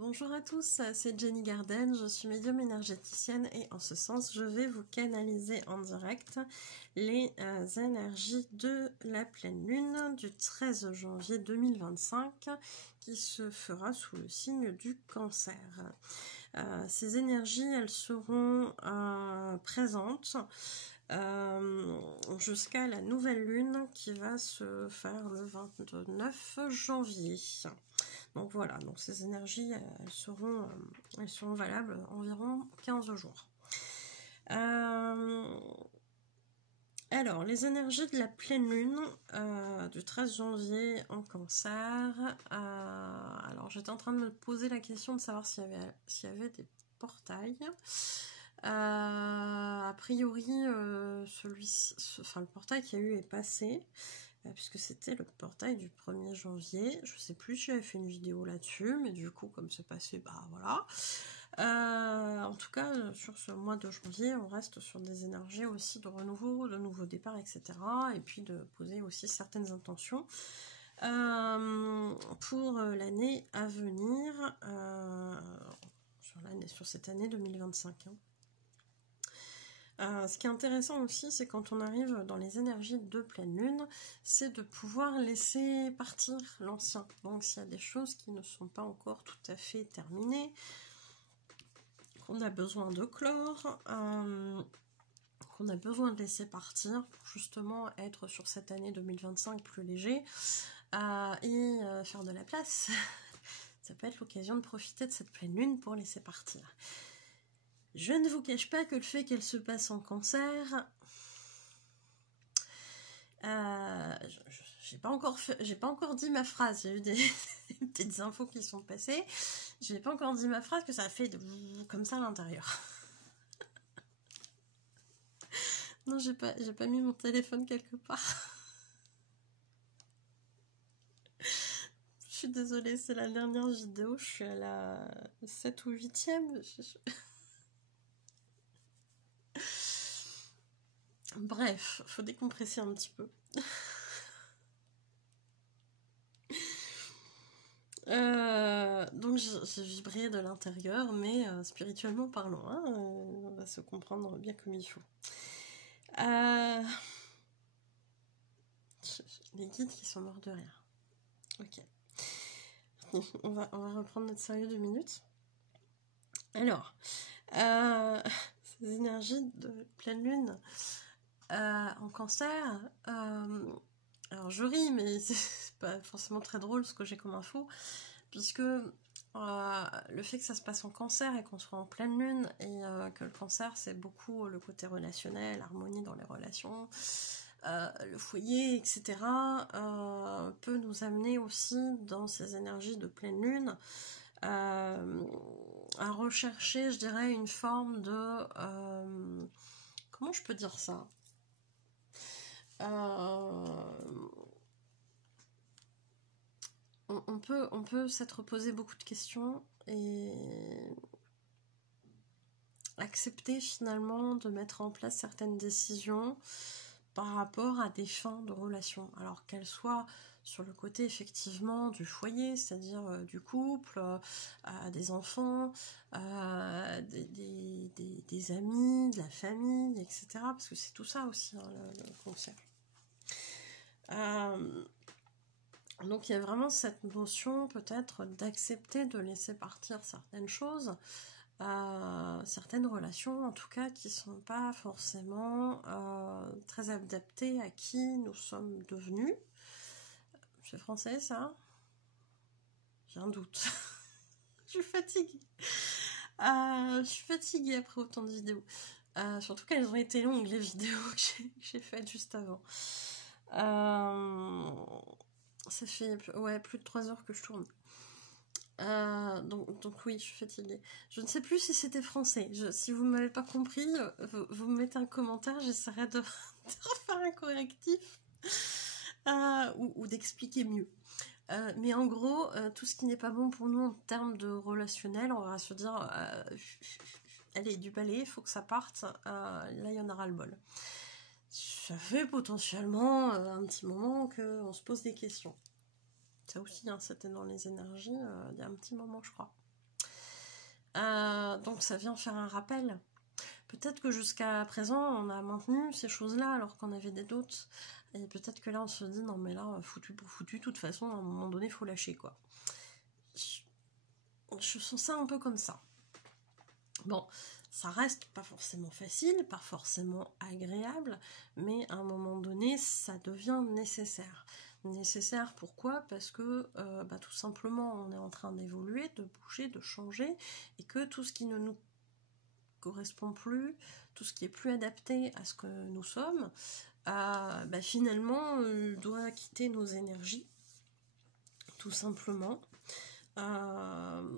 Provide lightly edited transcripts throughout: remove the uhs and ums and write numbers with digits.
Bonjour à tous, c'est Jenny Garden, je suis médium énergéticienne et en ce sens je vais vous canaliser en direct les énergies de la pleine lune du 13 janvier 2025 qui se fera sous le signe du cancer. Ces énergies elles seront présentes jusqu'à la nouvelle lune qui va se faire le 29 janvier. Donc voilà, donc ces énergies elles seront valables environ 15 jours. Alors, les énergies de la pleine lune du 13 janvier en cancer. Alors, j'étais en train de me poser la question de savoir s'il y avait des portails. A priori, le portail qu'il y a eu est passé, puisque c'était le portail du 1er janvier. Je sais plus si j'avais fait une vidéo là-dessus, mais du coup, comme c'est passé, bah voilà. En tout cas, sur ce mois de janvier, on reste sur des énergies aussi de renouveau, de nouveaux départs, etc. Et puis de poser aussi certaines intentions pour l'année à venir, sur cette année 2025. Ce qui est intéressant aussi, c'est quand on arrive dans les énergies de pleine lune, c'est de pouvoir laisser partir l'ancien. Donc s'il y a des choses qui ne sont pas encore tout à fait terminées, qu'on a besoin de clore, qu'on a besoin de laisser partir pour justement être sur cette année 2025 plus léger et faire de la place, ça peut être l'occasion de profiter de cette pleine lune pour laisser partir. Je ne vous cache pas que le fait qu'elle se passe en cancer, j'ai pas encore dit ma phrase, j'ai eu des petites infos qui sont passées, je n'ai pas encore dit ma phrase que ça a fait comme ça à l'intérieur. Non, j'ai pas mis mon téléphone quelque part. Je suis désolée, c'est la dernière vidéo, je suis à la 7 ou 8e. Bref, faut décompresser un petit peu. Donc j'ai vibré de l'intérieur, mais spirituellement parlant, hein, on va se comprendre bien comme il faut. Les guides qui sont morts de rire. Ok. On va reprendre notre sérieux 2 minutes. Alors, ces énergies de pleine lune en cancer, alors je ris, mais c'est pas forcément très drôle ce que j'ai comme info, puisque le fait que ça se passe en cancer et qu'on soit en pleine lune, et que le cancer c'est beaucoup le côté relationnel, l'harmonie dans les relations, le foyer, etc., peut nous amener aussi dans ces énergies de pleine lune à rechercher, je dirais, une forme de... comment je peux dire ça ? On peut s'être posé beaucoup de questions et accepter finalement de mettre en place certaines décisions par rapport à des fins de relation, alors qu'elles soient sur le côté effectivement du foyer, c'est-à-dire du couple, des enfants, des amis, de la famille, etc. Parce que c'est tout ça aussi, hein, le cancer. Donc il y a vraiment cette notion peut-être d'accepter de laisser partir certaines choses, certaines relations en tout cas qui sont pas forcément très adaptées à qui nous sommes devenus. C'est français ça ? J'ai un doute. Je suis fatiguée. Je suis fatiguée après autant de vidéos. Surtout qu'elles ont été longues les vidéos que j'ai faites juste avant. Ça fait plus de 3 heures que je tourne. Donc oui, je suis fatiguée. Je ne sais plus si c'était français. Si vous ne m'avez pas compris, vous me mettez un commentaire, j'essaierai de refaire un correctif ou d'expliquer mieux. Mais en gros, tout ce qui n'est pas bon pour nous en termes de relationnel, on va se dire allez, du balai, il faut que ça parte, là il y en aura le bol. Ça fait potentiellement un petit moment qu'on se pose des questions. Ça aussi, hein, c'était dans les énergies il y a un petit moment, je crois. Donc ça vient faire un rappel. Peut-être que jusqu'à présent, on a maintenu ces choses-là alors qu'on avait des doutes. Et peut-être que là, on se dit, non mais là, foutu pour foutu, de toute façon, à un moment donné, il faut lâcher, quoi. Je sens ça un peu comme ça. Bon, ça reste pas forcément facile, pas forcément agréable, mais à un moment donné, ça devient nécessaire. Nécessaire, pourquoi? Parce que tout simplement, on est en train d'évoluer, de bouger, de changer, et que tout ce qui ne nous correspond plus, tout ce qui est plus adapté à ce que nous sommes, finalement, doit quitter nos énergies, tout simplement,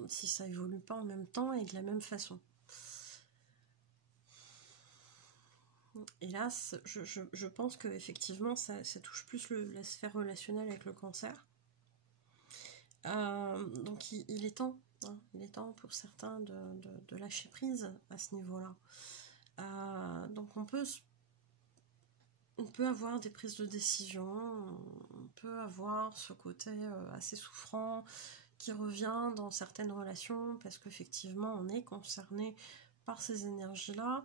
si ça évolue pas en même temps et de la même façon. Hélas, je pense que effectivement ça touche plus la sphère relationnelle avec le cancer. Donc il est temps, hein, il est temps pour certains de lâcher prise à ce niveau-là. Donc on peut avoir des prises de décision, on peut avoir ce côté assez souffrant qui revient dans certaines relations parce qu'effectivement on est concerné par ces énergies-là.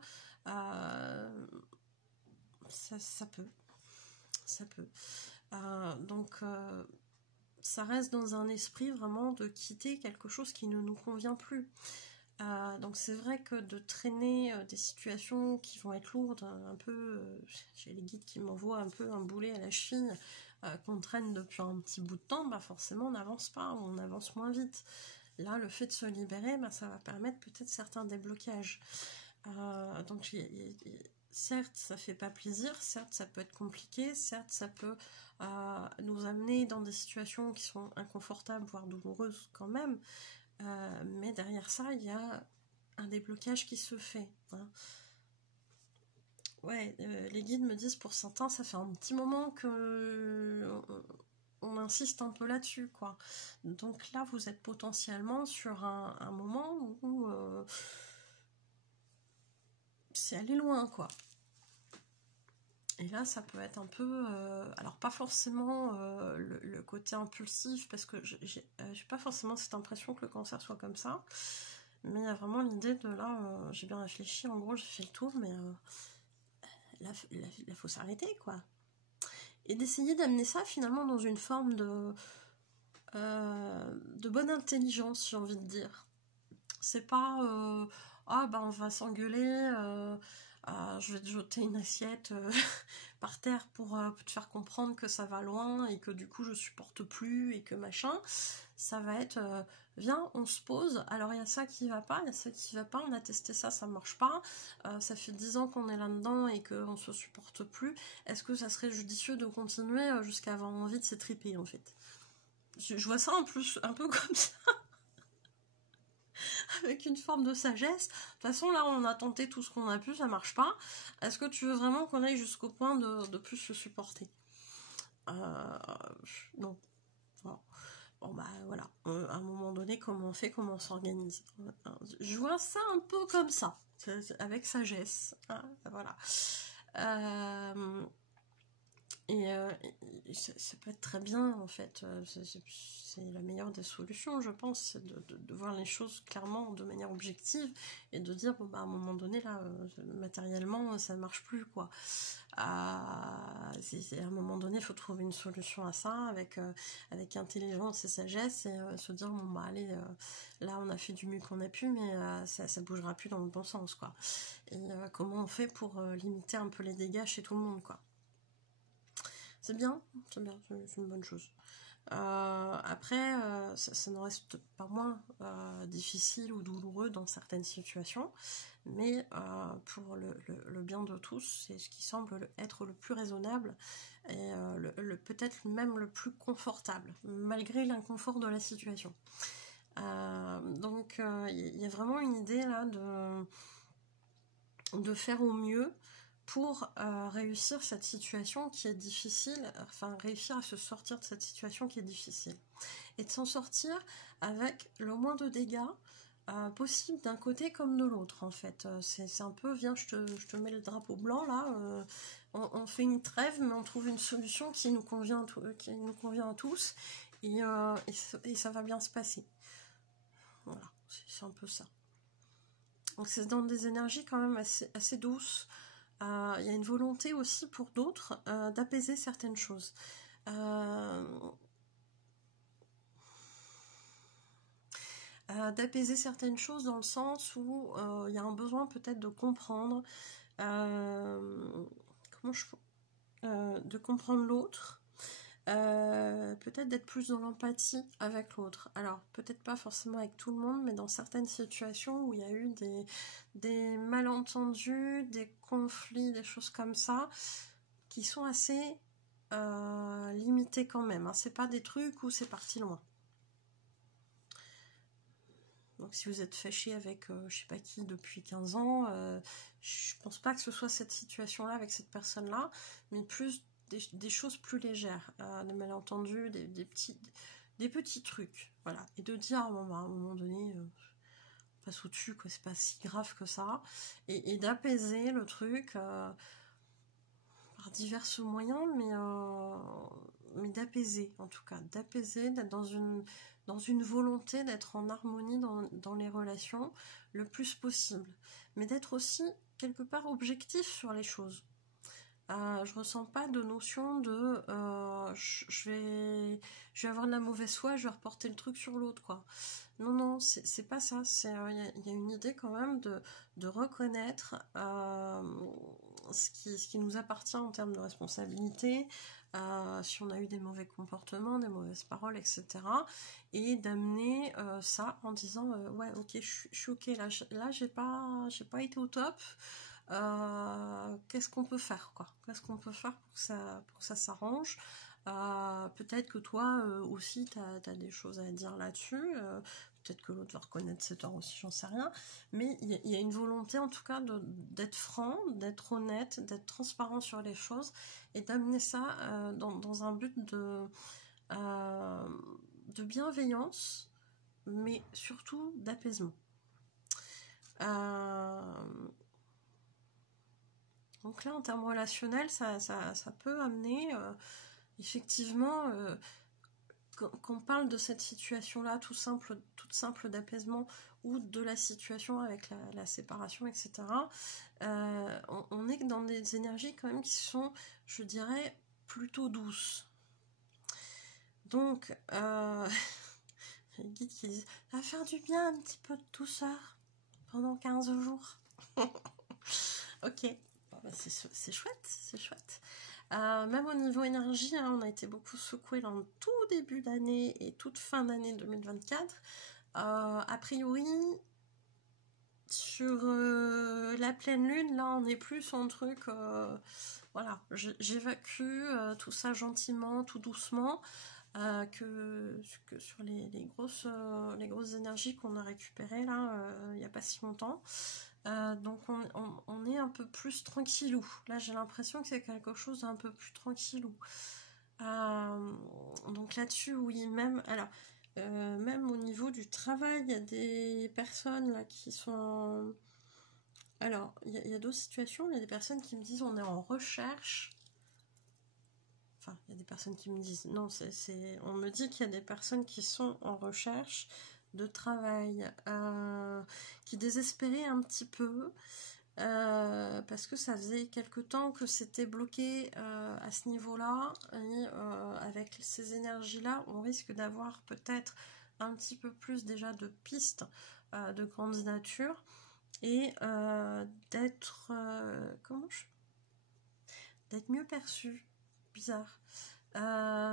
Ça peut. Donc ça reste dans un esprit vraiment de quitter quelque chose qui ne nous convient plus. Donc c'est vrai que de traîner des situations qui vont être lourdes, un peu, j'ai les guides qui m'envoient un peu un boulet à la cheville, qu'on traîne depuis un petit bout de temps, forcément on n'avance pas, ou on avance moins vite. Là, le fait de se libérer, ça va permettre peut-être certains déblocages. Donc certes, ça fait pas plaisir, certes, ça peut être compliqué, certes, ça peut nous amener dans des situations qui sont inconfortables, voire douloureuses quand même, mais derrière ça, il y a un déblocage qui se fait. Hein. Ouais, les guides me disent pour certains, ça fait un petit moment que on insiste un peu là-dessus, quoi. Donc là, vous êtes potentiellement sur un moment où c'est aller loin, quoi. Et là, ça peut être un peu... alors, pas forcément le côté impulsif, parce que j'ai pas forcément cette impression que le cancer soit comme ça. Mais il y a vraiment l'idée de là, j'ai bien réfléchi, en gros, j'ai fait le tour, mais là, faut s'arrêter, quoi. Et d'essayer d'amener ça, finalement, dans une forme de bonne intelligence, j'ai envie de dire. C'est pas... on va s'engueuler... je vais te jeter une assiette par terre pour te faire comprendre que ça va loin et que du coup je supporte plus et que machin. Ça va être viens, on se pose. Alors il y a ça qui va pas, il y a ça qui va pas. On a testé ça, ça marche pas. Ça fait 10 ans qu'on est là-dedans et qu'on se supporte plus. Est-ce que ça serait judicieux de continuer jusqu'à avoir envie de s'étriper en fait? Je vois ça en plus un peu comme ça. Avec une forme de sagesse. De toute façon, là, on a tenté tout ce qu'on a pu, ça marche pas. Est-ce que tu veux vraiment qu'on aille jusqu'au point de plus se supporter? Non. Bon, voilà. À un moment donné, comment on fait, comment on s'organise? Je vois ça un peu comme ça, avec sagesse. Hein, voilà. Et ça peut être très bien, en fait. C'est la meilleure des solutions, je pense, c'est de voir les choses clairement de manière objective et de dire, à un moment donné, là, matériellement, ça ne marche plus, quoi. À un moment donné, il faut trouver une solution à ça avec intelligence et sagesse et se dire, allez, là, on a fait du mieux qu'on a pu, mais ça bougera plus dans le bon sens, quoi. Et comment on fait pour limiter un peu les dégâts chez tout le monde, quoi. C'est bien, c'est une bonne chose. Après, ça ne reste pas moins difficile ou douloureux dans certaines situations, mais pour le bien de tous, c'est ce qui semble être le plus raisonnable et peut-être même le plus confortable, malgré l'inconfort de la situation. Donc, il y a vraiment une idée là de faire au mieux pour réussir cette situation qui est difficile, réussir à se sortir de cette situation qui est difficile. Et de s'en sortir avec le moins de dégâts possible d'un côté comme de l'autre, en fait. C'est un peu, viens, je te mets le drapeau blanc, là, on fait une trêve, mais on trouve une solution qui nous convient à tous, et ça va bien se passer. Voilà, c'est un peu ça. Donc c'est dans des énergies quand même assez douces. Il y a une volonté aussi pour d'autres d'apaiser certaines choses. D'apaiser certaines choses dans le sens où il y a un besoin peut-être de comprendre de comprendre l'autre, peut-être d'être plus dans l'empathie avec l'autre. Alors peut-être pas forcément avec tout le monde, mais dans certaines situations où il y a eu des malentendus, des conflits, des choses comme ça, qui sont assez limités quand même, hein. C'est pas des trucs où c'est parti loin. Donc si vous êtes fâché avec je sais pas qui depuis 15 ans, je pense pas que ce soit cette situation-là avec cette personne-là, mais plus des choses plus légères, des malentendus, des petits trucs, voilà. Et de dire bon, bah, à un moment donné, on passe au-dessus, quoi, c'est pas si grave que ça, et d'apaiser le truc par divers moyens, mais d'apaiser, en tout cas, d'apaiser, d'être dans une volonté d'être en harmonie dans les relations le plus possible, mais d'être aussi quelque part objectif sur les choses. Je ressens pas de notion de je vais avoir de la mauvaise foi, je vais reporter le truc sur l'autre, quoi. Non, c'est pas ça. Il y a une idée quand même de reconnaître ce qui nous appartient en termes de responsabilité, si on a eu des mauvais comportements, des mauvaises paroles, etc. Et d'amener ça en disant ouais, ok, je suis ok, là j'ai pas été au top. Qu'est-ce qu'on peut faire, quoi? Qu'est-ce qu'on peut faire pour que ça s'arrange? Peut-être que toi aussi t'as des choses à dire là-dessus, peut-être que l'autre va reconnaître ses torts aussi, j'en sais rien, mais il y a une volonté en tout cas d'être franc, d'être honnête, d'être transparent sur les choses et d'amener ça dans un but de bienveillance, mais surtout d'apaisement. Donc là, en termes relationnels, ça peut amener, effectivement, quand on parle de cette situation-là, toute simple d'apaisement, ou de la situation avec la séparation, etc., on est dans des énergies quand même qui sont, je dirais, plutôt douces. Donc, les guides qui disent « ça va faire du bien un petit peu de douceur pendant 15 jours. » Ok. C'est chouette. Même au niveau énergie, hein, on a été beaucoup secoué dans le tout début d'année et toute fin d'année 2024. A priori, sur la pleine lune, là, on est plus en truc. Voilà, j'évacue tout ça gentiment, tout doucement, que sur les grosses énergies qu'on a récupérées là, il n'y a pas si longtemps. Donc on est un peu plus tranquillou. Là j'ai l'impression que c'est quelque chose d'un peu plus tranquillou. Donc là-dessus, oui, même au niveau du travail, il y a des personnes là qui sont... Alors, il y a d'autres situations, il y a des personnes qui me disent on est en recherche. Enfin, il y a des personnes qui me disent non, on me dit qu'il y a des personnes qui sont en recherche de travail, qui désespéraient un petit peu, parce que ça faisait quelque temps que c'était bloqué à ce niveau-là, et avec ces énergies-là, on risque d'avoir peut-être un petit peu plus déjà de pistes de candidature, et d'être mieux perçu. Bizarre.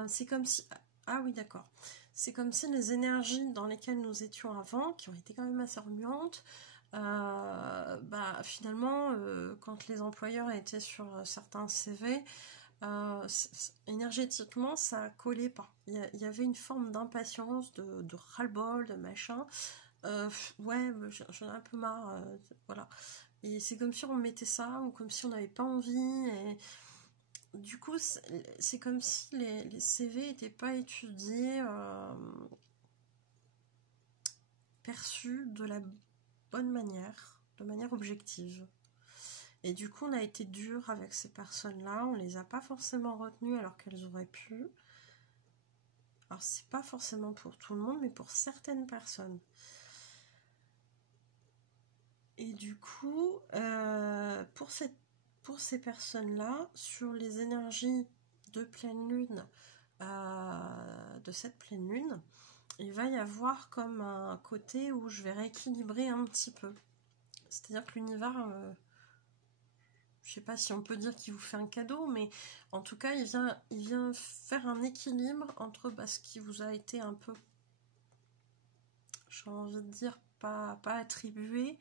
C'est comme si... Ah oui, d'accord. C'est comme si les énergies dans lesquelles nous étions avant, qui ont été quand même assez remuantes, finalement, quand les employeurs étaient sur certains CV, énergétiquement, ça collait pas. Il y avait une forme d'impatience, de ras-le-bol, de machin. Ouais, j'en ai un peu marre. Voilà. Et c'est comme si on mettait ça, ou comme si on n'avait pas envie, et... Du coup, c'est comme si les CV n'étaient pas étudiés, perçus de la bonne manière, de manière objective. Et du coup, on a été dur avec ces personnes-là, on les a pas forcément retenues alors qu'elles auraient pu. Alors, c'est pas forcément pour tout le monde, mais pour certaines personnes. Et du coup, pour ces personnes-là, sur les énergies de pleine lune, de cette pleine lune, il va y avoir comme un côté où je vais rééquilibrer un petit peu. C'est-à-dire que l'univers, je ne sais pas si on peut dire qu'il vous fait un cadeau, mais en tout cas, il vient faire un équilibre entre ce qui vous a été un peu, j'ai envie de dire, pas attribué,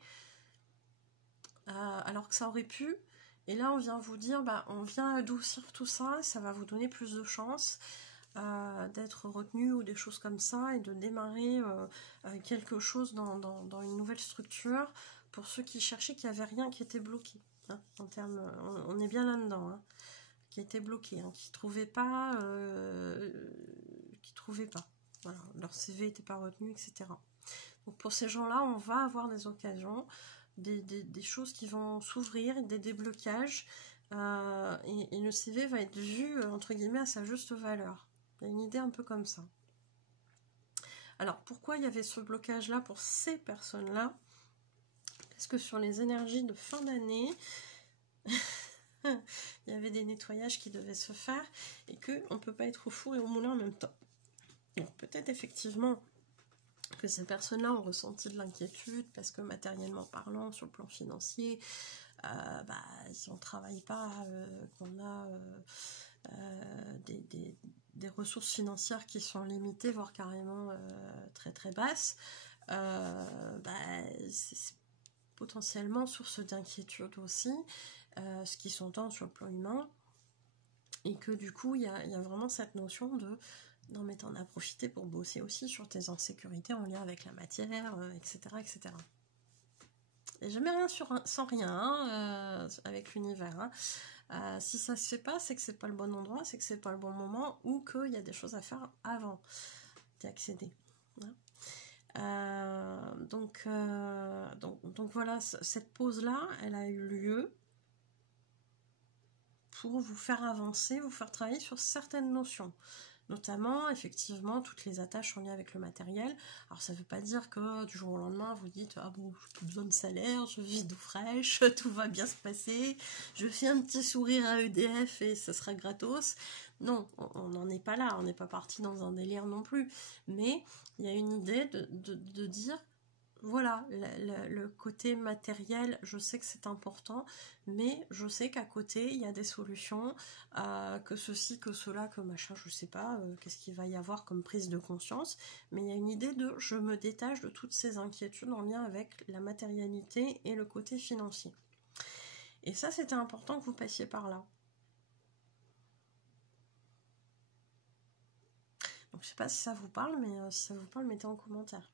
alors que ça aurait pu. Et là, on vient vous dire, on vient adoucir tout ça, ça va vous donner plus de chance d'être retenu ou des choses comme ça, et de démarrer quelque chose dans une nouvelle structure, pour ceux qui cherchaient qu'il n'y avait rien qui était bloqué. Hein, en termes, on est bien là-dedans, hein, qui était bloqué, hein, qui ne trouvaient pas, voilà, leur CV n'était pas retenu, etc. Donc pour ces gens-là, on va avoir des occasions, des choses qui vont s'ouvrir, des déblocages, et le CV va être vu, entre guillemets, à sa juste valeur. Il y a une idée un peu comme ça. Alors, pourquoi il y avait ce blocage-là pour ces personnes-là? Parce que sur les énergies de fin d'année, il y avait des nettoyages qui devaient se faire, et qu'on ne peut pas être au four et au moulin en même temps. Donc peut-être effectivement que ces personnes-là ont ressenti de l'inquiétude, parce que matériellement parlant, sur le plan financier, si on ne travaille pas, qu'on a des ressources financières qui sont limitées, voire carrément très très basses, c'est potentiellement source d'inquiétude aussi, ce qui s'entend sur le plan humain, et que du coup il y a vraiment cette notion de non mais t'en as profité pour bosser aussi sur tes insécurités en lien avec la matière, etc., etc. Et jamais rien sans rien, hein, avec l'univers, hein. Si ça se fait pas, c'est que c'est pas le bon endroit, c'est que c'est pas le bon moment, ou qu'il y a des choses à faire avant d'y accéder, hein. Donc voilà, cette pause-là, elle a eu lieu pour vous faire avancer, vous faire travailler sur certaines notions. Notamment, effectivement, toutes les attaches en lien avec le matériel. Alors, ça ne veut pas dire que du jour au lendemain, vous dites « Ah bon, j'ai plus besoin de salaire, je vis d'eau fraîche, tout va bien se passer, je fais un petit sourire à EDF et ça sera gratos. » Non, on n'en est pas là, on n'est pas parti dans un délire non plus. Mais il y a une idée de dire voilà, le côté matériel, je sais que c'est important, mais je sais qu'à côté, il y a des solutions, que ceci, que cela, que machin, je sais pas, qu'est-ce qu'il va y avoir comme prise de conscience, mais il y a une idée de je me détache de toutes ces inquiétudes en lien avec la matérialité et le côté financier. Et ça, c'était important que vous passiez par là. Donc, je sais pas si ça vous parle, mais si ça vous parle, mettez en commentaire.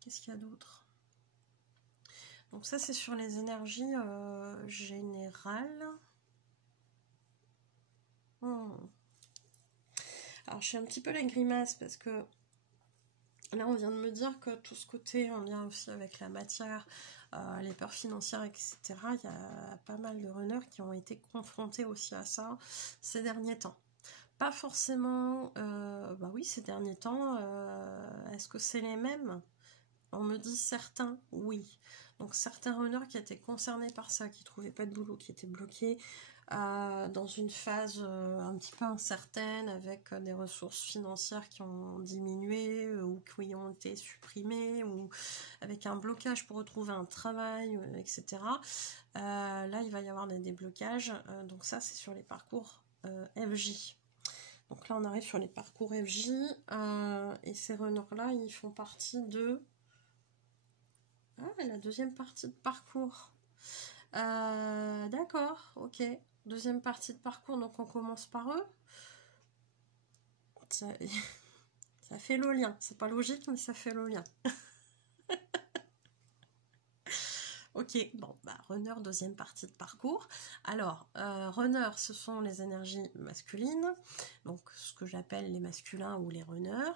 Qu'est-ce qu'il y a d'autre? Donc ça, c'est sur les énergies générales. Alors, je fais un petit peu la grimace parce que là, on vient de me dire que tout ce côté en lien aussi avec la matière, les peurs financières, etc., il y a pas mal de runners qui ont été confrontés aussi à ça ces derniers temps. Pas forcément, oui, ces derniers temps, est-ce que c'est les mêmes? On me dit certains, oui. Donc certains runners qui étaient concernés par ça, qui ne trouvaient pas de boulot, qui étaient bloqués dans une phase un petit peu incertaine, avec des ressources financières qui ont diminué ou qui ont été supprimées, ou avec un blocage pour retrouver un travail, etc. Là, il va y avoir des déblocages. Donc ça, c'est sur les parcours FJ. Donc là, on arrive sur les parcours FJ. Et ces runners-là, ils font partie de... la deuxième partie de parcours. D'accord, ok. Deuxième partie de parcours, donc on commence par eux. Ça fait le lien. C'est pas logique, mais ça fait le lien. Ok, bon, runner, deuxième partie de parcours. Alors, runner, ce sont les énergies masculines, donc ce que j'appelle les masculins ou les runners.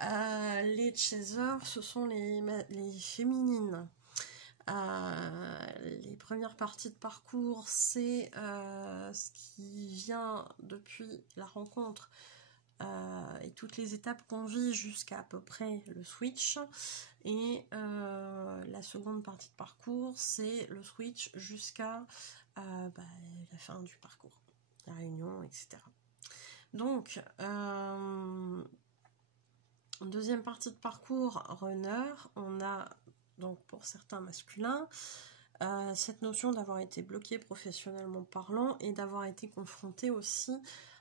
Les chasers, ce sont les féminines. Les premières parties de parcours, c'est ce qui vient depuis la rencontre et toutes les étapes qu'on vit jusqu'à peu près le switch. Et la seconde partie de parcours, c'est le switch jusqu'à la fin du parcours, la réunion, etc. Donc, deuxième partie de parcours, runner, on a donc pour certains masculins, cette notion d'avoir été bloqué professionnellement parlant et d'avoir été confronté aussi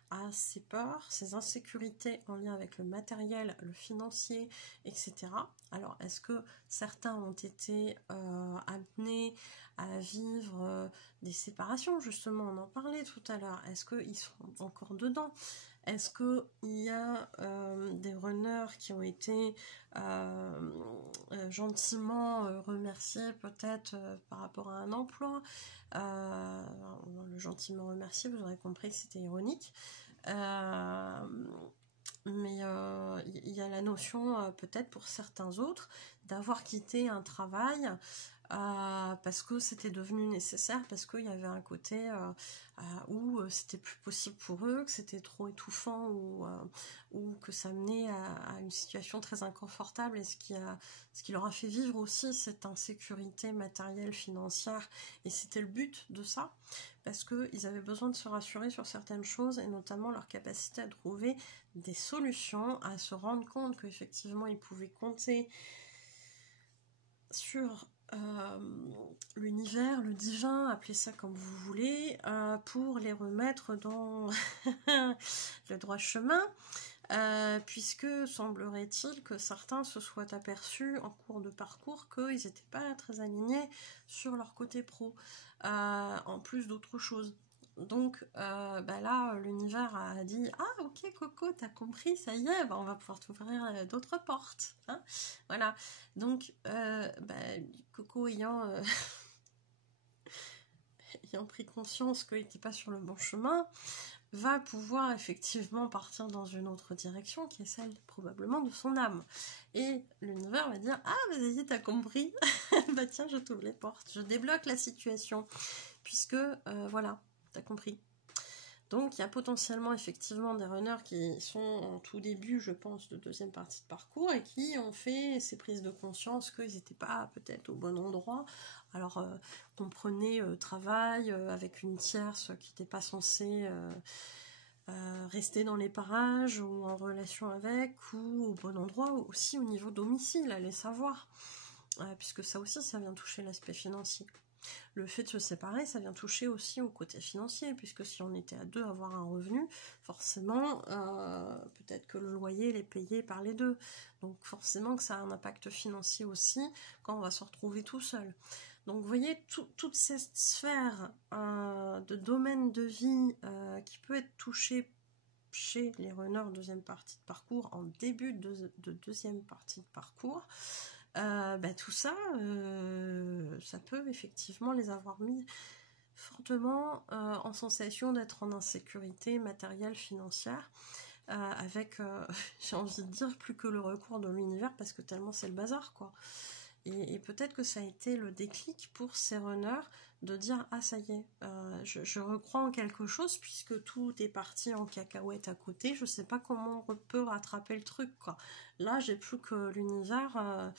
à ses peurs, ses insécurités en lien avec le matériel, le financier, etc. Alors, est-ce que certains ont été amenés à vivre des séparations, justement, on en parlait tout à l'heure, est-ce qu'ils sont encore dedans? Est-ce qu'il y a des runners qui ont été gentiment remerciés peut-être par rapport à un emploi? Le gentiment remercié, vous aurez compris que c'était ironique. Mais il y a la notion peut-être pour certains autres d'avoir quitté un travail parce que c'était devenu nécessaire, parce qu'il y avait un côté où c'était plus possible pour eux, que c'était trop étouffant ou que ça menait à une situation très inconfortable, et ce qui leur a fait vivre aussi cette insécurité matérielle, financière, et c'était le but de ça, parce qu'ils avaient besoin de se rassurer sur certaines choses, et notamment leur capacité à trouver des solutions, à se rendre compte qu'effectivement ils pouvaient compter sur l'univers, le divin, appelez ça comme vous voulez, pour les remettre dans le droit chemin, puisque semblerait-il que certains se soient aperçus en cours de parcours qu'ils n'étaient pas très alignés sur leur côté pro, en plus d'autres choses. Donc là, l'univers a dit « Ah, ok, Coco, t'as compris, ça y est, on va pouvoir t'ouvrir d'autres portes. Hein » Voilà. Donc, Coco ayant pris conscience qu'il n'était pas sur le bon chemin, va pouvoir effectivement partir dans une autre direction, qui est celle probablement de son âme. Et l'univers va dire « Ah, vas-y, t'as compris. Bah tiens, je t'ouvre les portes, je débloque la situation. » Puisque, voilà, t'as compris. Donc il y a potentiellement effectivement des runners qui sont en tout début, je pense, de deuxième partie de parcours et qui ont fait ces prises de conscience qu'ils n'étaient pas peut-être au bon endroit. Alors comprenez travail avec une tierce qui n'était pas censée rester dans les parages ou en relation avec, ou au bon endroit, ou aussi au niveau domicile, allez savoir. Puisque ça aussi, ça vient toucher l'aspect financier. Le fait de se séparer, ça vient toucher aussi au côté financier, puisque si on était à deux à avoir un revenu, forcément, peut-être que le loyer est payé par les deux. Donc forcément que ça a un impact financier aussi, quand on va se retrouver tout seul. Donc vous voyez, toute cette sphère de domaine de vie qui peut être touchée chez les runners deuxième partie de parcours, en début de deuxième partie de parcours, tout ça, ça peut effectivement les avoir mis fortement en sensation d'être en insécurité matérielle, financière, avec, j'ai envie de dire, plus que le recours de l'univers, parce que tellement c'est le bazar, quoi. Et peut-être que ça a été le déclic pour ces runners de dire « Ah, ça y est, je recrois en quelque chose, puisque tout est parti en cacahuète à côté, je sais pas comment on peut rattraper le truc, quoi. Là, j'ai plus que l'univers,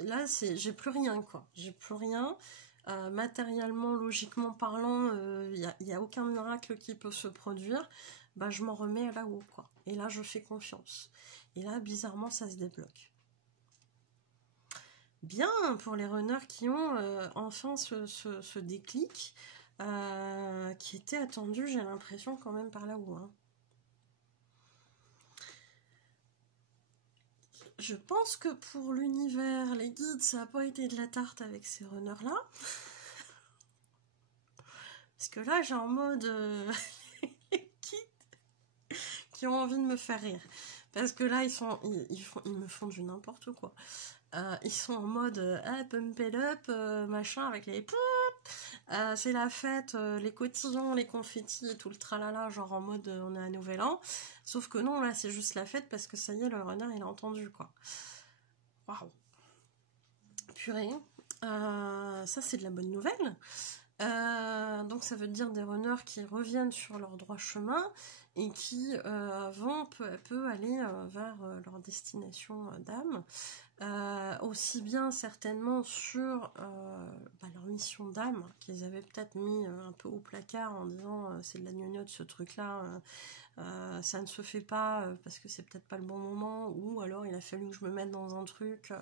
là, j'ai plus rien, quoi. J'ai plus rien. Matériellement, logiquement parlant, y a aucun miracle qui peut se produire. Je m'en remets là-haut, quoi. Et là, je fais confiance. Et là, bizarrement, ça se débloque. » Bien pour les runners qui ont enfin ce déclic qui était attendu, j'ai l'impression, quand même par là-haut. Hein. Je pense que pour l'univers, les guides, ça n'a pas été de la tarte avec ces runners-là. Parce que là, j'ai en mode qui ont envie de me faire rire. Parce que là, ils me font du n'importe quoi. Ils sont en mode pump it up, machin, avec les c'est la fête, les cotillons, les confettis et tout le tralala, genre en mode on est à Nouvel An. Sauf que non, là c'est juste la fête parce que ça y est, le runner il a entendu, quoi. Waouh. Purée. Ça c'est de la bonne nouvelle. Donc ça veut dire des runners qui reviennent sur leur droit chemin et qui vont peu à peu aller vers leur destination d'âme. Aussi bien certainement sur leur mission d'âme qu'ils avaient peut-être mis un peu au placard en disant c'est de la gnognotte ce truc là, ça ne se fait pas parce que c'est peut-être pas le bon moment, ou alors il a fallu que je me mette dans un truc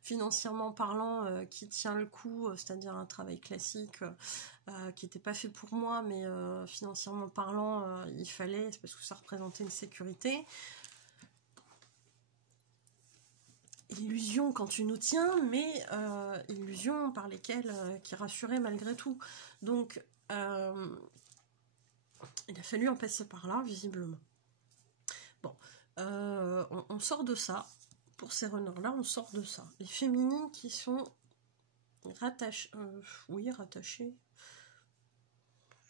financièrement parlant qui tient le coup, c'est-à-dire un travail classique qui n'était pas fait pour moi, mais financièrement parlant il fallait, c'est parce que ça représentait une sécurité. Illusion quand tu nous tiens, mais illusion par lesquelles qui rassuraient malgré tout. Donc il a fallu en passer par là, visiblement. Bon, on sort de ça. Pour ces runners-là, on sort de ça. Les féminines qui sont rattachées, rattachées.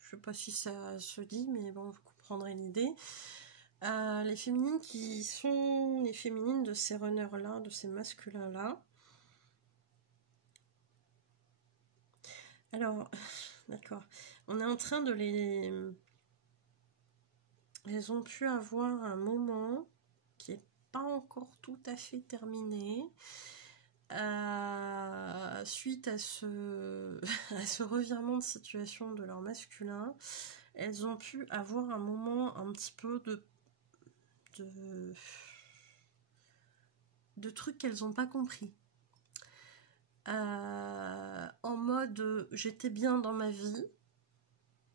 Je sais pas si ça se dit, mais bon, vous comprendrez l'idée. Les féminines qui sont les féminines de ces runners-là, de ces masculins-là. Alors, d'accord. On est en train de les... Elles ont pu avoir un moment qui n'est pas encore tout à fait terminé. Suite à ce revirement de situation de leur masculin, elles ont pu avoir un moment un petit peu de trucs qu'elles n'ont pas compris. En mode j'étais bien dans ma vie,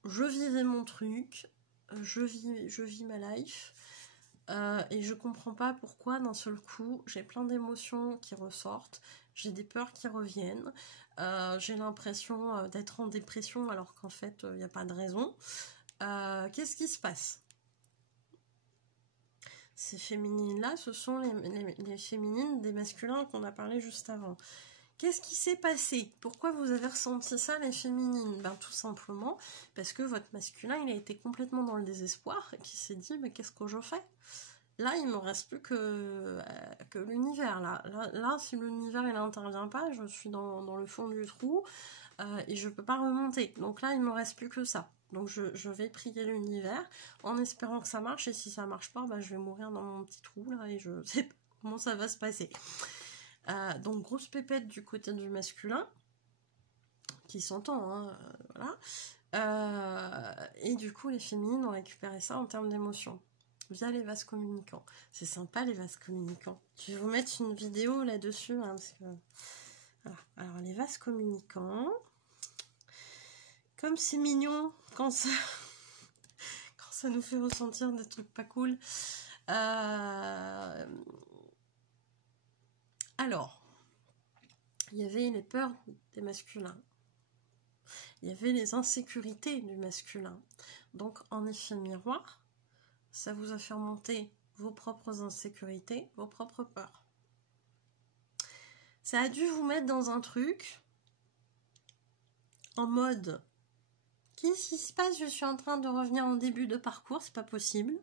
je vivais mon truc, je vis ma life, et je comprends pas pourquoi d'un seul coup j'ai plein d'émotions qui ressortent, j'ai des peurs qui reviennent, j'ai l'impression d'être en dépression alors qu'en fait il n'y a pas de raison. Qu'est-ce qui se passe? Ces féminines-là, ce sont les féminines des masculins qu'on a parlé juste avant. Qu'est-ce qui s'est passé? Pourquoi vous avez ressenti ça, les féminines? Ben, tout simplement parce que votre masculin, il a été complètement dans le désespoir et qui s'est dit, mais qu'est-ce que je fais? Là, il me reste plus que l'univers. Là, si l'univers il n'intervient pas, je suis dans le fond du trou et je peux pas remonter. Donc là, il me reste plus que ça. Donc je vais prier l'univers en espérant que ça marche, et si ça marche pas, ben, je vais mourir dans mon petit trou là et je sais pas comment ça va se passer. Donc grosse pépette du côté du masculin qui s'entend, hein, voilà. Et du coup les féminines ont récupéré ça en termes d'émotion via les vases communicants. C'est sympa les vases communicants. Je vais vous mettre une vidéo là-dessus, hein, parce que voilà. Alors les vases communicants, comme c'est mignon quand ça nous fait ressentir des trucs pas cool. Alors, il y avait les peurs des masculins. Il y avait les insécurités du masculin. Donc, en effet miroir, ça vous a fait remonter vos propres insécurités, vos propres peurs. Ça a dû vous mettre dans un truc en mode « Qu'est-ce qui se passe? Je suis en train de revenir en début de parcours, c'est pas possible. »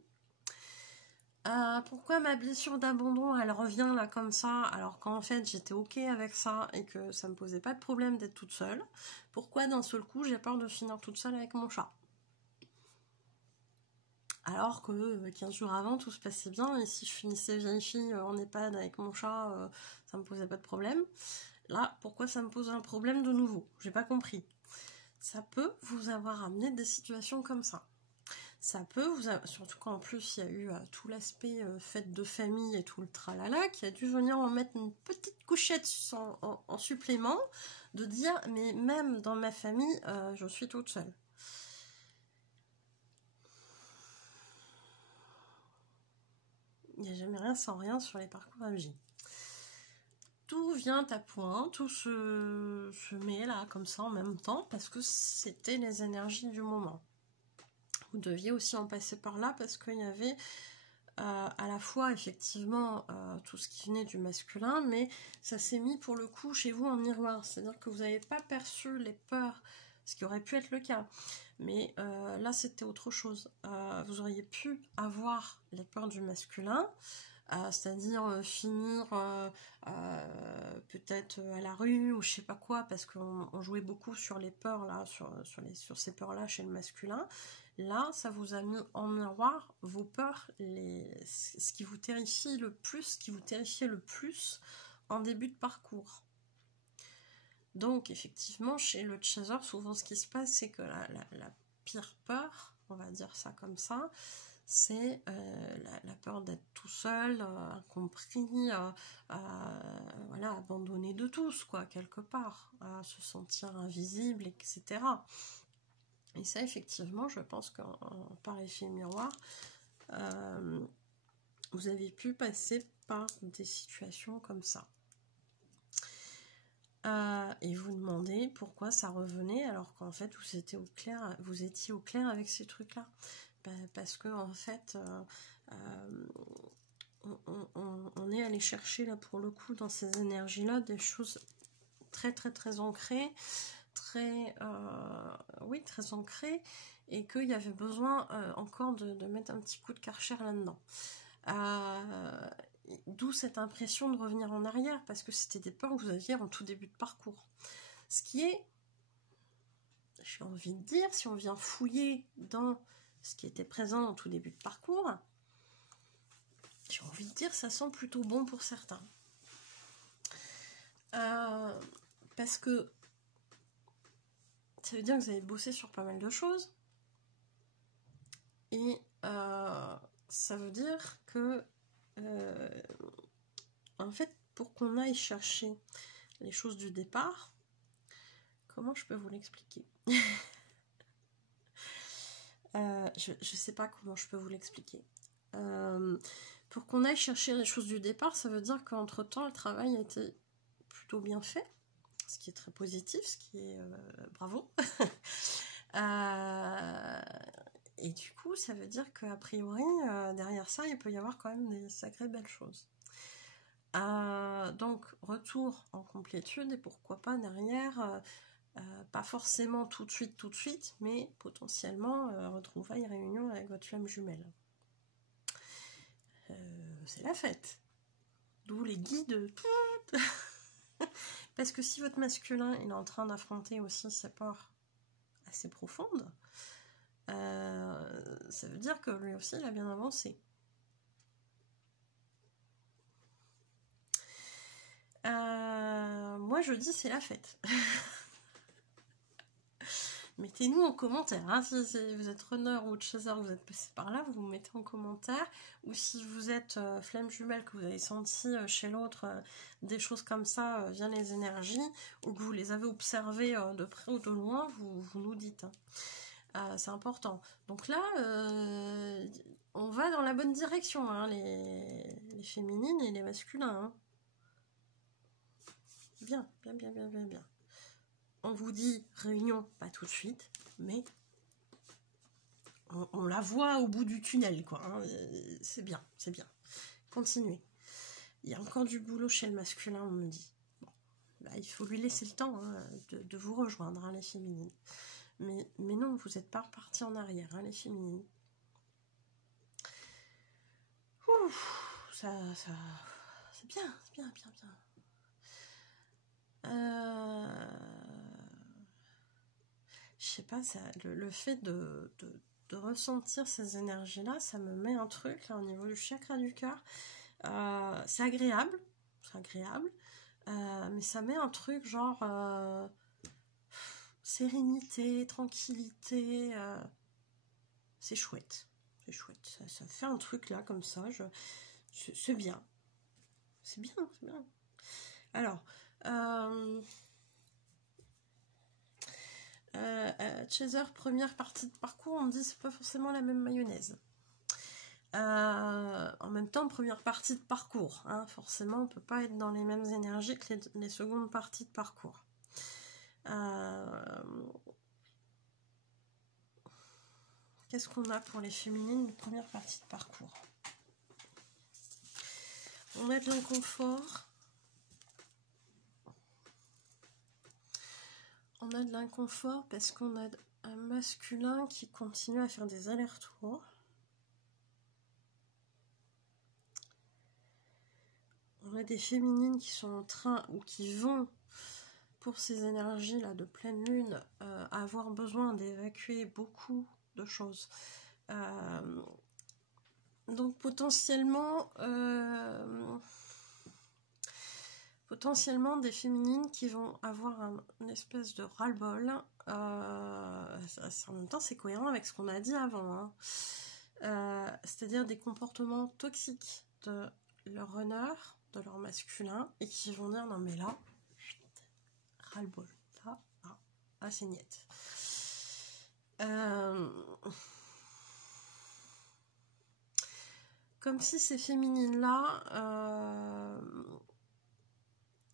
Pourquoi ma blessure d'abandon elle revient là comme ça alors qu'en fait j'étais ok avec ça et que ça me posait pas de problème d'être toute seule? Pourquoi d'un seul coup j'ai peur de finir toute seule avec mon chat alors que 15 jours avant tout se passait bien, et si je finissais vieille fille en EHPAD avec mon chat ça me posait pas de problème? Là pourquoi ça me pose un problème de nouveau? J'ai pas compris. Ça peut vous avoir amené des situations comme ça. Ça peut vous avoir, surtout qu'en plus il y a eu tout l'aspect fête de famille et tout le tralala qui a dû venir en mettre une petite couchette en supplément, de dire mais même dans ma famille je suis toute seule. Il n'y a jamais rien sans rien sur les parcours MJ. Tout vient à point, tout se met là comme ça en même temps parce que c'était les énergies du moment. Vous deviez aussi en passer par là parce qu'il y avait à la fois effectivement tout ce qui venait du masculin, mais ça s'est mis pour le coup chez vous en miroir, c'est-à-dire que vous n'avez pas perçu les peurs, ce qui aurait pu être le cas, mais là c'était autre chose. Vous auriez pu avoir les peurs du masculin, c'est-à-dire finir peut-être à la rue ou je sais pas quoi, parce qu'on jouait beaucoup sur les peurs là, sur ces peurs là chez le masculin. Là, ça vous a mis en miroir vos peurs, ce qui vous terrifie le plus, ce qui vous terrifiait le plus en début de parcours. Donc, effectivement, chez le chaser, souvent ce qui se passe, c'est que la pire peur, on va dire ça comme ça, c'est la peur d'être tout seul, incompris, voilà, abandonné de tous, quoi, quelque part, se sentir invisible, etc. Et ça, effectivement, je pense qu'en par effet miroir, vous avez pu passer par des situations comme ça. Et vous demandez pourquoi ça revenait alors qu'en fait vous étiez au clair avec ces trucs-là. Parce que en fait, on est allé chercher là pour le coup dans ces énergies-là des choses très très très ancrées, très ancrées, et qu'il y avait besoin encore de mettre un petit coup de Karcher là-dedans. D'où cette impression de revenir en arrière, parce que c'était des peurs que vous aviez en tout début de parcours. Ce qui est, j'ai envie de dire, si on vient fouiller dans ce qui était présent en tout début de parcours, j'ai envie de dire, ça sent plutôt bon pour certains. Parce que ça veut dire que vous avez bossé sur pas mal de choses, et ça veut dire que en fait, pour qu'on aille chercher les choses du départ, comment je peux vous l'expliquer? Je sais pas comment je peux vous l'expliquer. Pour qu'on aille chercher les choses du départ, ça veut dire qu'entre-temps, le travail a été plutôt bien fait, ce qui est très positif, ce qui est bravo. Et du coup, ça veut dire qu'a priori, derrière ça, il peut y avoir quand même des sacrées belles choses. Donc, retour en complétude, et pourquoi pas derrière, pas forcément tout de suite, mais potentiellement retrouvailles, réunion avec votre flamme jumelle. C'est la fête. D'où les guides. Parce que si votre masculin il est en train d'affronter aussi ses peurs assez profondes, ça veut dire que lui aussi il a bien avancé. Moi je dis c'est la fête. Mettez-nous en commentaire, hein, si vous êtes runner ou chaser, vous êtes passé par là, vous mettez en commentaire, ou si vous êtes flamme jumelle, que vous avez senti chez l'autre des choses comme ça via les énergies, ou que vous les avez observées de près ou de loin, vous nous dites. Hein. C'est important. Donc là, on va dans la bonne direction, hein, les féminines et les masculins. Hein. Bien. On vous dit réunion, pas tout de suite, mais on la voit au bout du tunnel, quoi. Hein. C'est bien. Continuez. Il y a encore du boulot chez le masculin, on me dit. Bon, bah, il faut lui laisser le temps hein, de vous rejoindre, hein, les féminines. Mais non, vous n'êtes pas repartis en arrière, hein, les féminines. Ouh, ça, c'est bien. Je sais pas, le fait de ressentir ces énergies-là, ça me met un truc là au niveau du chakra du cœur. C'est agréable, mais ça met un truc genre sérénité, tranquillité. C'est chouette. Ça fait un truc là comme ça. C'est bien. C'est bien. Alors. Chaser, première partie de parcours, on dit c'est pas forcément la même mayonnaise. En même temps, première partie de parcours, hein, forcément, on peut pas être dans les mêmes énergies que les secondes parties de parcours. Qu'est-ce qu'on a pour les féminines de première partie de parcours? On a de l'inconfort. On a de l'inconfort parce qu'on a un masculin qui continue à faire des allers-retours. aurait des féminines qui sont en train ou qui vont, pour ces énergies-là de pleine lune, avoir besoin d'évacuer beaucoup de choses. Donc potentiellement des féminines qui vont avoir une espèce de ras-le-bol. En même temps, c'est cohérent avec ce qu'on a dit avant. Hein. C'est-à-dire des comportements toxiques de leur runner, de leur masculin, et qui vont dire non mais là, ras-le-bol, là c'est niette. Comme si ces féminines-là,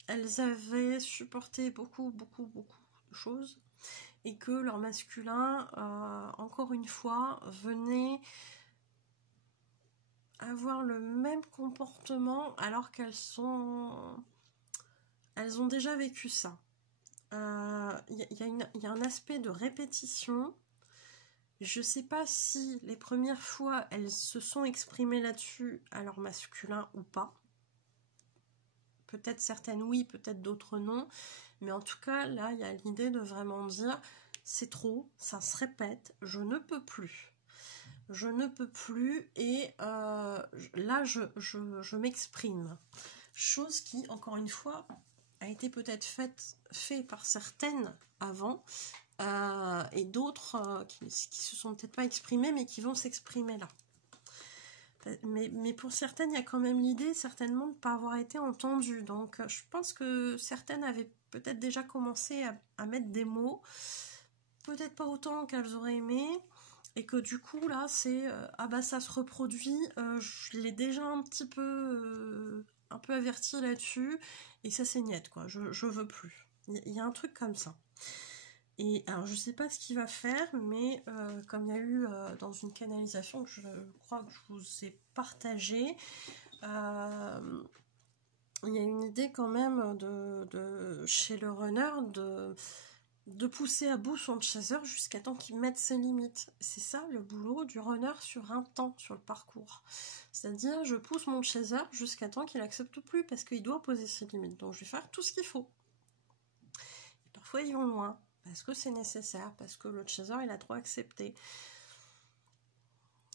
elles avaient supporté beaucoup de choses, et que leur masculin, encore une fois, venait avoir le même comportement alors qu'elles ont déjà vécu ça. Il y a un aspect de répétition. Je sais pas si les premières fois elles se sont exprimées là-dessus à leur masculin ou pas. Peut-être certaines oui, peut-être d'autres non. Mais en tout cas, là, il y a l'idée de vraiment dire c'est trop, ça se répète, je ne peux plus. Je ne peux plus et là, je m'exprime. Chose qui, encore une fois, a été peut-être fait par certaines avant et d'autres qui se sont peut-être pas exprimées mais qui vont s'exprimer là. Mais pour certaines, il y a quand même l'idée certainement de ne pas avoir été entendues. Donc je pense que certaines avaient peut-être déjà commencé à mettre des mots, peut-être pas autant qu'elles auraient aimé, et que du coup là c'est ah bah ça se reproduit, je l'ai déjà un peu averti là-dessus, et ça c'est niette quoi, je veux plus. Il y a un truc comme ça. Et alors je sais pas ce qu'il va faire, mais comme il y a eu dans une canalisation que je crois que je vous ai partagée, il y a une idée quand même chez le runner de pousser à bout son chaser jusqu'à temps qu'il mette ses limites. C'est ça le boulot du runner sur un temps, sur le parcours. C'est-à-dire je pousse mon chaser jusqu'à temps qu'il accepte plus parce qu'il doit poser ses limites. Donc je vais faire tout ce qu'il faut. Et parfois ils vont loin. Parce que c'est nécessaire, parce que le chaser il a trop accepté.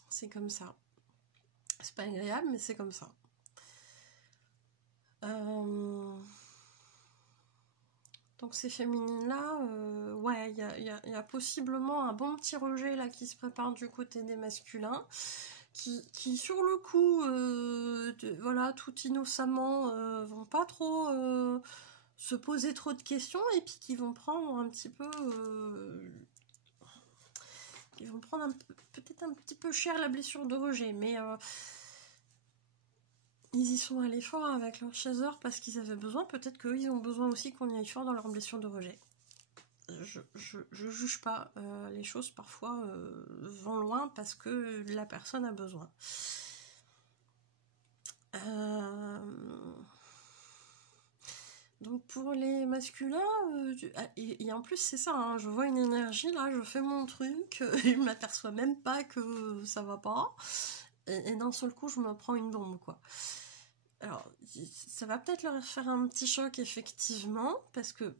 C'est comme ça. C'est pas agréable, mais c'est comme ça. Donc ces féminines-là, ouais, il y a possiblement un bon petit rejet là qui se prépare du côté des masculins, qui sur le coup, voilà, tout innocemment, vont pas trop se poser trop de questions et puis qui vont prendre un petit peu ils vont prendre peut-être un petit peu cher la blessure de rejet, mais ils y sont allés fort avec leur chaser parce qu'ils avaient besoin. Peut-être qu'eux ils ont besoin aussi qu'on y aille fort dans leur blessure de rejet. Je juge pas, les choses parfois vont loin parce que la personne a besoin. Donc pour les masculins, et en plus c'est ça, hein, je vois une énergie là, je fais mon truc, je m'aperçois même pas que ça va pas, et d'un seul coup je me prends une bombe quoi. Alors ça va peut-être leur faire un petit choc effectivement, parce que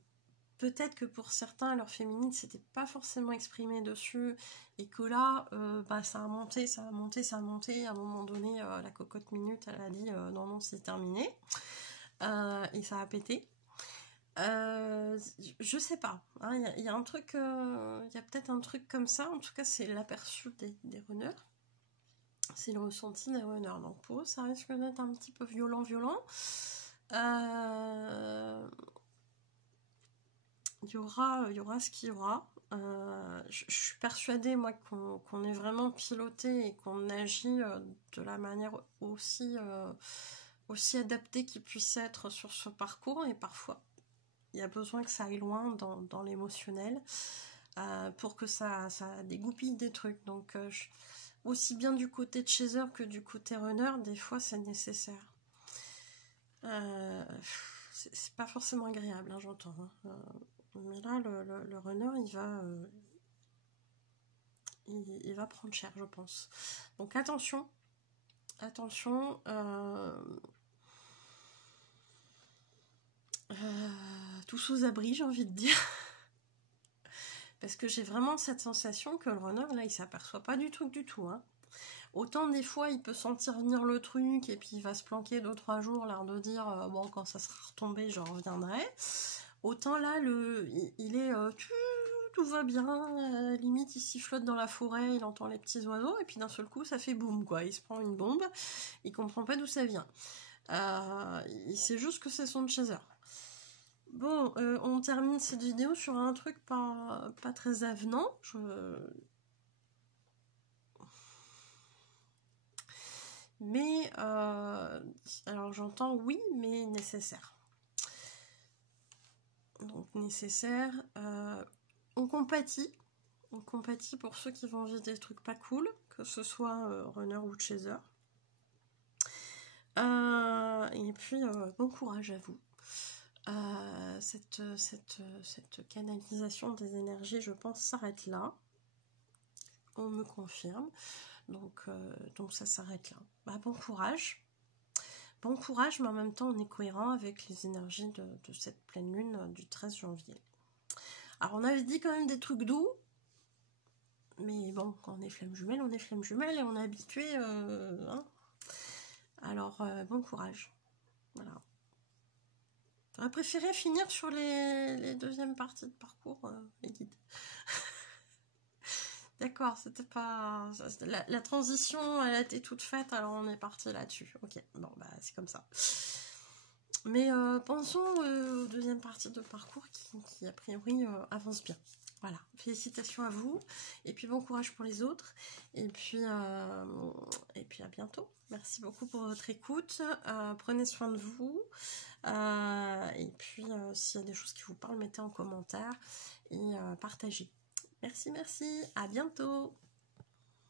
peut-être que pour certains leur féminine s'était pas forcément exprimé dessus, et que là ça a monté, à un moment donné la cocotte minute elle a dit non c'est terminé. Et ça a pété. Je sais pas. Hein, y a un truc, y a peut-être un truc comme ça. En tout cas, c'est l'aperçu des runners. C'est le ressenti des runners. Donc pour eux, ça risque d'être un petit peu violent. Il y aura ce qu'il y aura. Je suis persuadée, moi, qu'on est vraiment piloté et qu'on agit de la manière aussi adapté qu'il puisse être sur ce parcours, et parfois il y a besoin que ça aille loin dans l'émotionnel pour que ça dégoupille des trucs. Donc aussi bien du côté de chaser que du côté runner, des fois c'est nécessaire. C'est pas forcément agréable, hein, j'entends. Hein. Mais là le runner il va prendre cher, je pense. Donc attention. tous aux abris, j'ai envie de dire. Parce que j'ai vraiment cette sensation que le runner, là, il s'aperçoit pas du truc du tout. Hein. Autant des fois, il peut sentir venir le truc et puis il va se planquer 2-3 jours, l'air de dire bon, quand ça sera retombé, je reviendrai. Autant là, il est tout va bien, limite il sifflote dans la forêt, il entend les petits oiseaux et puis d'un seul coup, ça fait boum quoi. Il se prend une bombe, il comprend pas d'où ça vient. Il sait juste que c'est son chaser. Bon, on termine cette vidéo sur un truc pas très avenant. Mais, alors j'entends oui, mais nécessaire. Donc nécessaire, on compatit pour ceux qui vont vivre des trucs pas cool, que ce soit runner ou chaser. Et puis, bon courage à vous. Cette canalisation des énergies, je pense, s'arrête là. On me confirme. Donc ça s'arrête là. Bah, bon courage. Bon courage, mais en même temps, on est cohérent avec les énergies de cette pleine lune du 13 janvier. Alors, on avait dit quand même des trucs doux. Mais bon, quand on est flamme jumelle, on est flamme jumelle et on est habitué. Hein. Alors, bon courage. Voilà. J'aurais préféré finir sur les deuxièmes parties de parcours, les guides. D'accord, c'était pas... La transition, elle a été toute faite, alors on est parti là-dessus. Ok, bon, bah c'est comme ça. Mais pensons aux deuxièmes parties de parcours qui a priori, avance bien. Voilà, félicitations à vous, et puis bon courage pour les autres, et puis à bientôt. Merci beaucoup pour votre écoute, prenez soin de vous, et puis s'il y a des choses qui vous parlent, mettez en commentaire, et partagez. Merci, à bientôt.